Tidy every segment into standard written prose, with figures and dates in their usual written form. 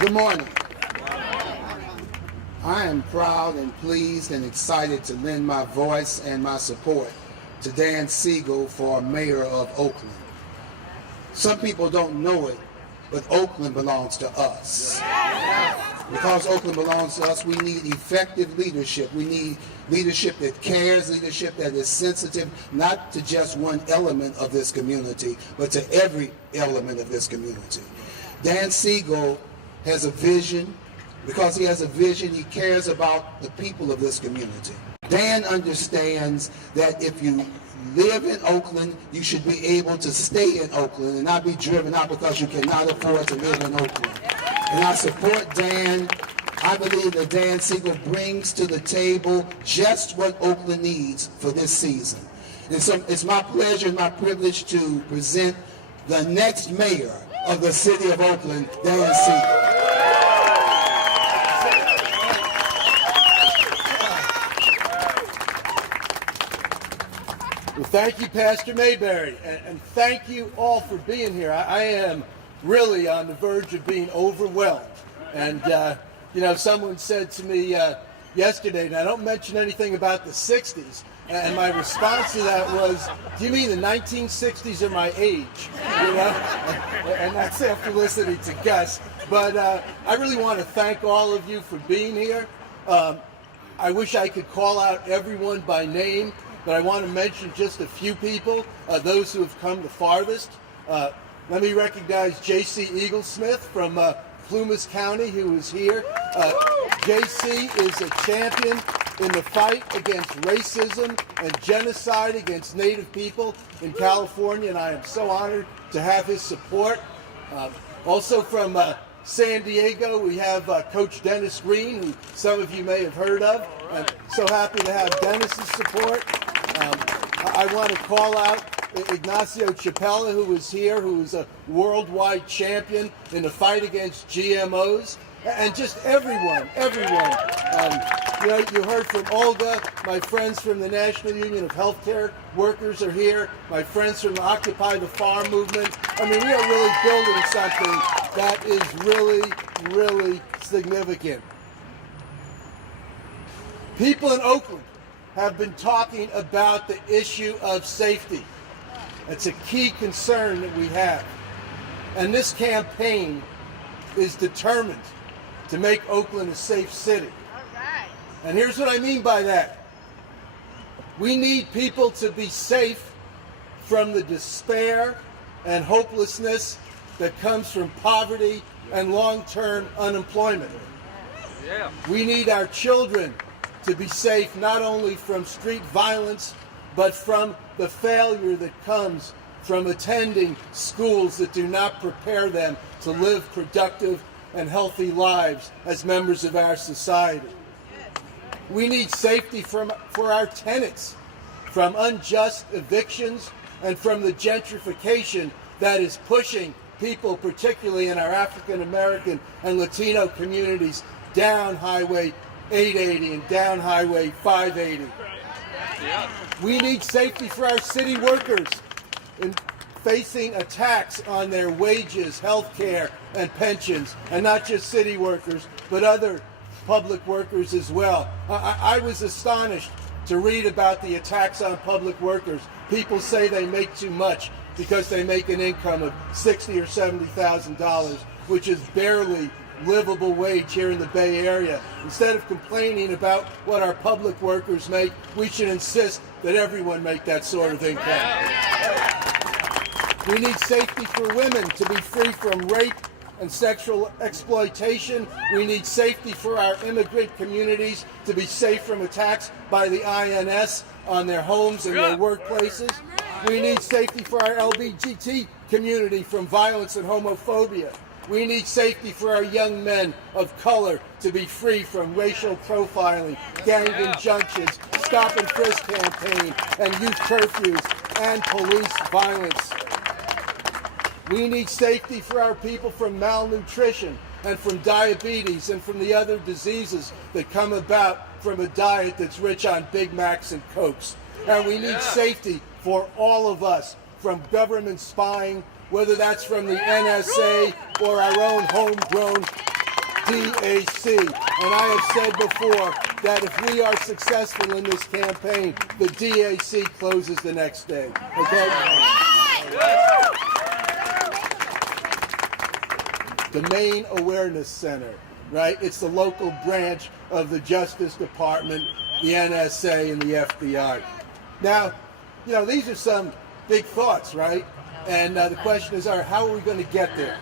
Good morning. I am proud and pleased and excited to lend my voice and my support to Dan Siegel for mayor of Oakland. Some people don't know it, but Oakland belongs to us. Because Oakland belongs to us, we need effective leadership. We need leadership that cares, leadership that is sensitive, not to just one element of this community, but to every element of this community. Dan Siegel has a vision. Because he has a vision, he cares about the people of this community. Dan understands that if you live in Oakland, you should be able to stay in Oakland and not be driven out because you cannot afford to live in Oakland. And I support Dan. I believe that Dan Siegel brings to the table just what Oakland needs for this season. And so it's my pleasure and my privilege to present the next mayor of the city of Oakland, Dan Siegel. Well, thank you, Pastor Mayberry, and thank you all for being here. I am really on the verge of being overwhelmed. And, someone said to me yesterday, and I don't mention anything about the 60s, and my response to that was, do you mean the 1960s are my age? And that's after listening to Gus. But I really want to thank all of you for being here. I wish I could call out everyone by name, but I want to mention just a few people, those who have come the farthest. Let me recognize J.C. Eaglesmith from Plumas County, who is here. J.C. is a champion in the fight against racism and genocide against Native people in California, and I am so honored to have his support. Also from San Diego, we have Coach Dennis Green, who some of you may have heard of. I'm so happy to have Dennis's support. I want to call out Ignacio Chapella, who is here, who is a worldwide champion in the fight against GMOs, and just everyone. You heard from Olga. My friends from the National Union of Healthcare Workers are here. My friends from the Occupy the Farm movement. I mean, we are really building something that is really, really significant. People in Oakland have been talking about the issue of safety. It's a key concern that we have. And this campaign is determined to make Oakland a safe city. All right. And here's what I mean by that. We need people to be safe from the despair and hopelessness that comes from poverty and long-term unemployment. Yeah. We need our children to be safe not only from street violence, but from the failure that comes from attending schools that do not prepare them to live productive and healthy lives as members of our society. We need safety for our tenants from unjust evictions and from the gentrification that is pushing people, particularly in our African American and Latino communities, down Highway 880 and down Highway 580. Yeah. We need safety for our city workers in facing attacks on their wages, health care, and pensions, and not just city workers, but other public workers as well. I was astonished to read about the attacks on public workers. People say they make too much because they make an income of $60,000 or $70,000, which is barely livable wage here in the Bay Area. Instead of complaining about what our public workers make, we should insist that everyone make that sort of income. We need safety for women to be free from rape and sexual exploitation. We need safety for our immigrant communities to be safe from attacks by the INS on their homes and their workplaces. We need safety for our LGBT community from violence and homophobia. We need safety for our young men of color to be free from racial profiling, gang injunctions, stop and frisk campaign, and youth curfews, and police violence. We need safety for our people from malnutrition and from diabetes and from the other diseases that come about from a diet that's rich on Big Macs and Cokes. And we need safety for all of us from government spying, whether that's from the NSA or our own homegrown DAC. And I have said before that if we are successful in this campaign, the DAC closes the next day. Okay? Domain Awareness Center, right? It's the local branch of the Justice Department, the NSA, and the FBI. Now, you know, these are some big thoughts, right? And the question is, how are we going to get there?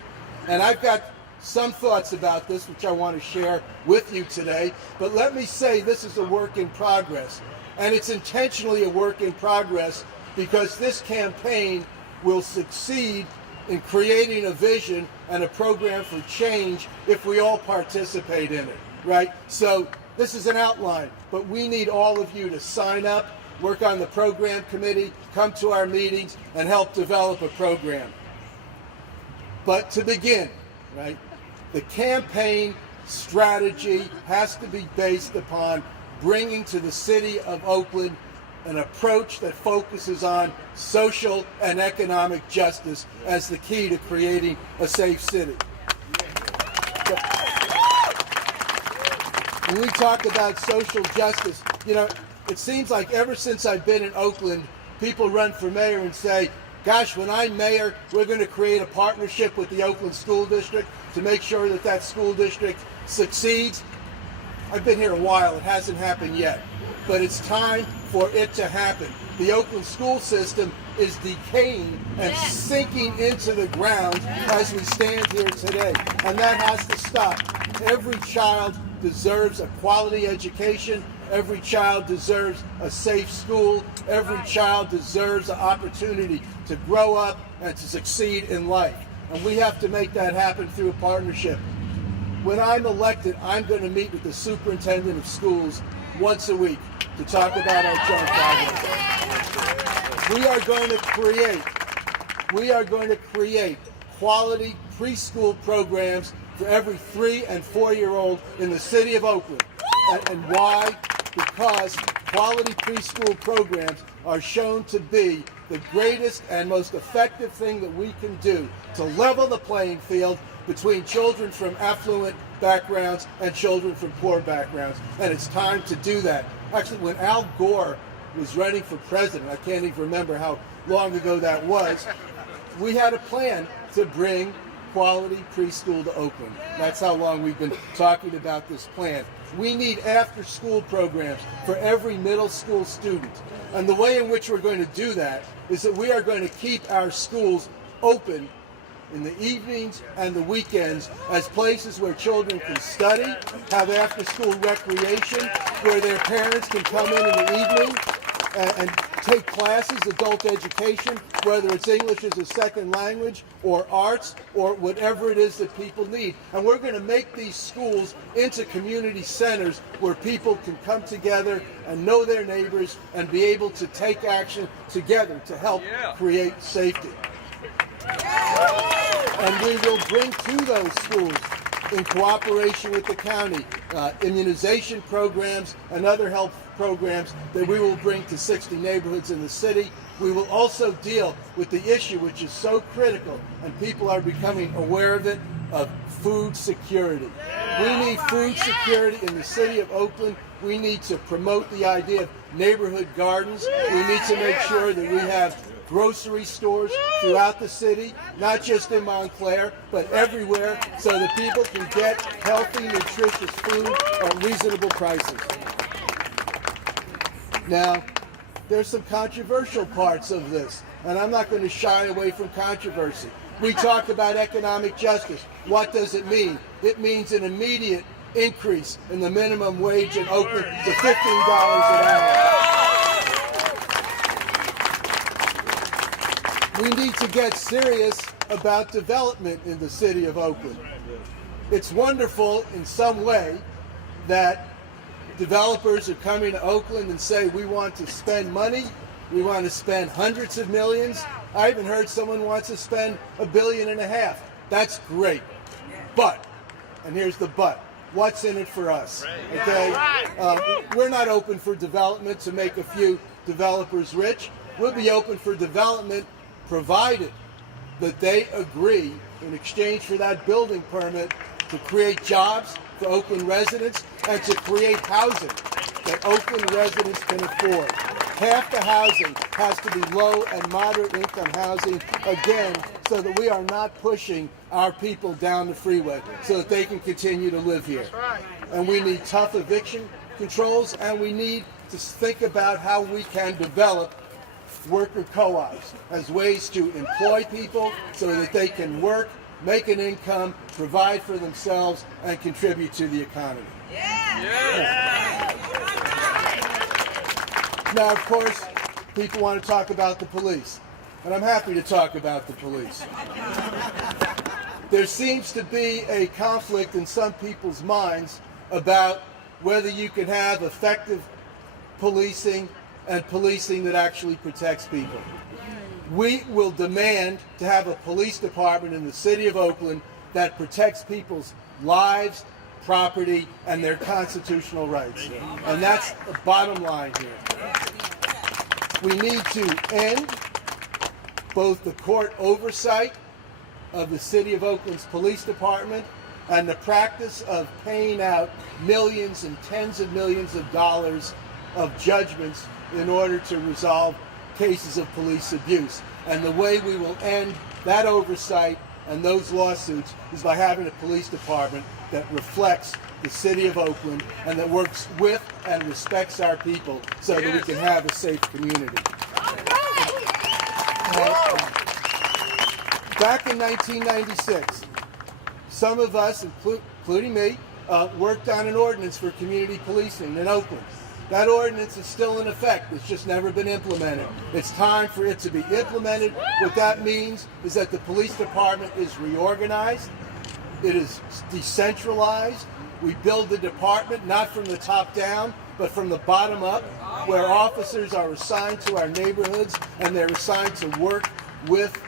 And I've got some thoughts about this, which I want to share with you today. But let me say this is a work in progress. And it's intentionally a work in progress because this campaign will succeed in creating a vision and a program for change if we all participate in it, right? So this is an outline, but we need all of you to sign up, work on the program committee, come to our meetings, and help develop a program. But to begin, right, the campaign strategy has to be based upon bringing to the city of Oakland an approach that focuses on social and economic justice as the key to creating a safe city. When we talk about social justice, you know, it seems like ever since I've been in Oakland, people run for mayor and say, gosh, when I'm mayor, we're going to create a partnership with the Oakland School District to make sure that that school district succeeds. I've been here a while. It hasn't happened yet. But it's time for it to happen. The Oakland school system is decaying and sinking into the ground as we stand here today. And that has to stop. Every child deserves a quality education. Every child deserves a safe school. Every child deserves an opportunity to grow up and to succeed in life. And we have to make that happen through a partnership. When I'm elected, I'm going to meet with the superintendent of schools once a week to talk about our joint programs. We are going to create quality preschool programs for every 3- and 4-year-old in the city of Oakland. And why? Because quality preschool programs are shown to be the greatest and most effective thing that we can do to level the playing field between children from affluent backgrounds and children from poor backgrounds. And it's time to do that. Actually, when Al Gore was running for president, I can't even remember how long ago that was, we had a plan to bring quality preschool to Oakland. That's how long we've been talking about this plan. We need after-school programs for every middle school student. And the way in which we're going to do that is that we are going to keep our schools open in the evenings and the weekends as places where children can study, have after-school recreation, where their parents can come in the evening and take classes, adult education, whether it's English as a second language or arts or whatever it is that people need. And we're going to make these schools into community centers where people can come together and know their neighbors and be able to take action together to help create safety. And we will bring to those schools, in cooperation with the county, immunization programs and other health programs that we will bring to 60 neighborhoods in the city. We will also deal with the issue, which is so critical, and people are becoming aware of it, of food security. We need food security in the city of Oakland. We need to promote the idea of neighborhood gardens. We need to make sure that we have grocery stores throughout the city, not just in Montclair, but everywhere, so that people can get healthy, nutritious food at reasonable prices. Now, there's some controversial parts of this, and I'm not going to shy away from controversy. We talk about economic justice. What does it mean? It means an immediate increase in the minimum wage in Oakland to $15 an hour. We need to get serious about development in the city of Oakland. It's wonderful in some way that developers are coming to Oakland and say, we want to spend money, we want to spend hundreds of millions. I even heard someone wants to spend $1.5 billion. That's great. But, and here's the but, what's in it for us? Okay? We're not open for development to make a few developers rich. We'll be open for development provided that they agree in exchange for that building permit to create jobs for Oakland residents and to create housing that Oakland residents can afford. Half the housing has to be low and moderate income housing, again, so that we are not pushing our people down the freeway so that they can continue to live here. And we need tough eviction controls, and we need to think about how we can develop worker co-ops as ways to employ people so that they can work, make an income, provide for themselves, and contribute to the economy. Now, of course, people want to talk about the police, and I'm happy to talk about the police. There seems to be a conflict in some people's minds about whether you can have effective policing and policing that actually protects people. We will demand to have a police department in the city of Oakland that protects people's lives, property, and their constitutional rights. And that's the bottom line here. We need to end both the court oversight of the city of Oakland's police department and the practice of paying out millions and tens of millions of dollars of judgments in order to resolve cases of police abuse. And the way we will end that oversight and those lawsuits is by having a police department that reflects the city of Oakland and that works with and respects our people so that we can have a safe community. Back in 1996, some of us, including me, worked on an ordinance for community policing in Oakland. That ordinance is still in effect. It's just never been implemented. It's time for it to be implemented. What that means is that the police department is reorganized. It is decentralized. We build the department not from the top down, but from the bottom up, where officers are assigned to our neighborhoods and they're assigned to work with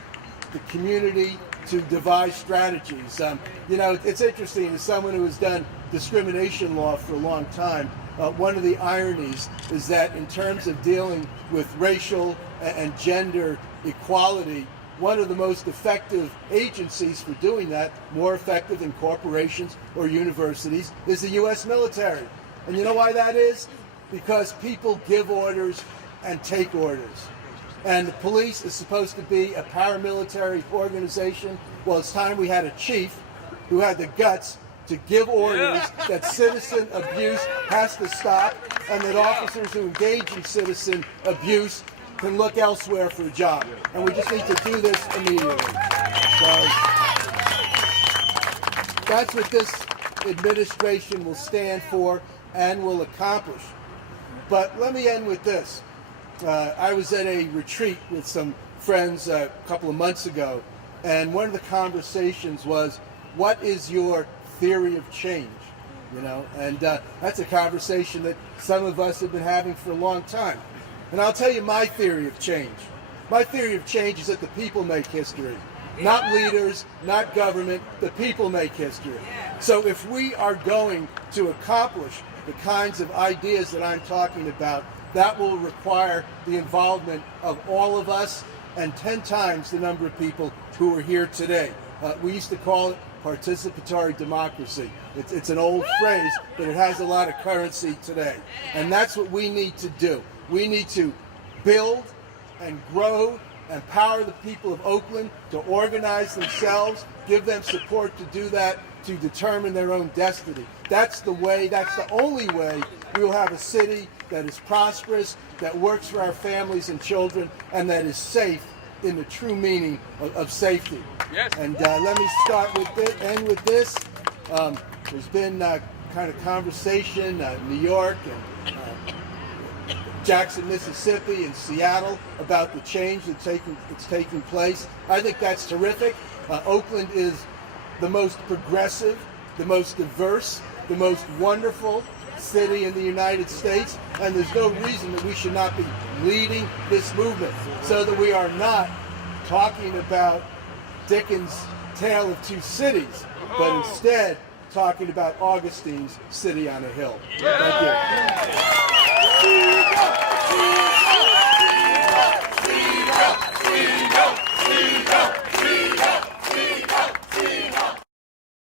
the community to devise strategies. You know, it's interesting, as someone who has done discrimination law for a long time, one of the ironies is that in terms of dealing with racial and gender equality, one of the most effective agencies for doing that, more effective than corporations or universities, is the U.S. military. And you know why that is? Because people give orders and take orders. And the police is supposed to be a paramilitary organization. Well, it's time we had a chief who had the guts to give orders that citizen abuse has to stop and that officers who engage in citizen abuse can look elsewhere for a job. And we just need to do this immediately. So that's what this administration will stand for and will accomplish. But let me end with this. I was at a retreat with some friends a couple of months ago, and one of the conversations was, what is your theory of change? You know, and that's a conversation that some of us have been having for a long time. And I'll tell you my theory of change. My theory of change is that the people make history. Not leaders, not government, the people make history. So if we are going to accomplish the kinds of ideas that I'm talking about, that will require the involvement of all of us and 10 times the number of people who are here today. We used to call it participatory democracy. It's an old phrase, but it has a lot of currency today. And that's what we need to do. We need to build and grow, empower the people of Oakland to organize themselves, give them support to do that, to determine their own destiny. That's the way, that's the only way we will have a city that is prosperous, that works for our families and children, and that is safe in the true meaning of safety. Yes. And let me start with this, end with this. There's been kind of conversation in New York and Jackson, Mississippi, and Seattle about the change that's taking place. I think that's terrific. Oakland is the most progressive, the most diverse, the most wonderful city in the United States, and there's no reason that we should not be leading this movement so that we are not talking about Dickens' Tale of Two Cities, but instead talking about Augustine's City on a Hill. Thank you.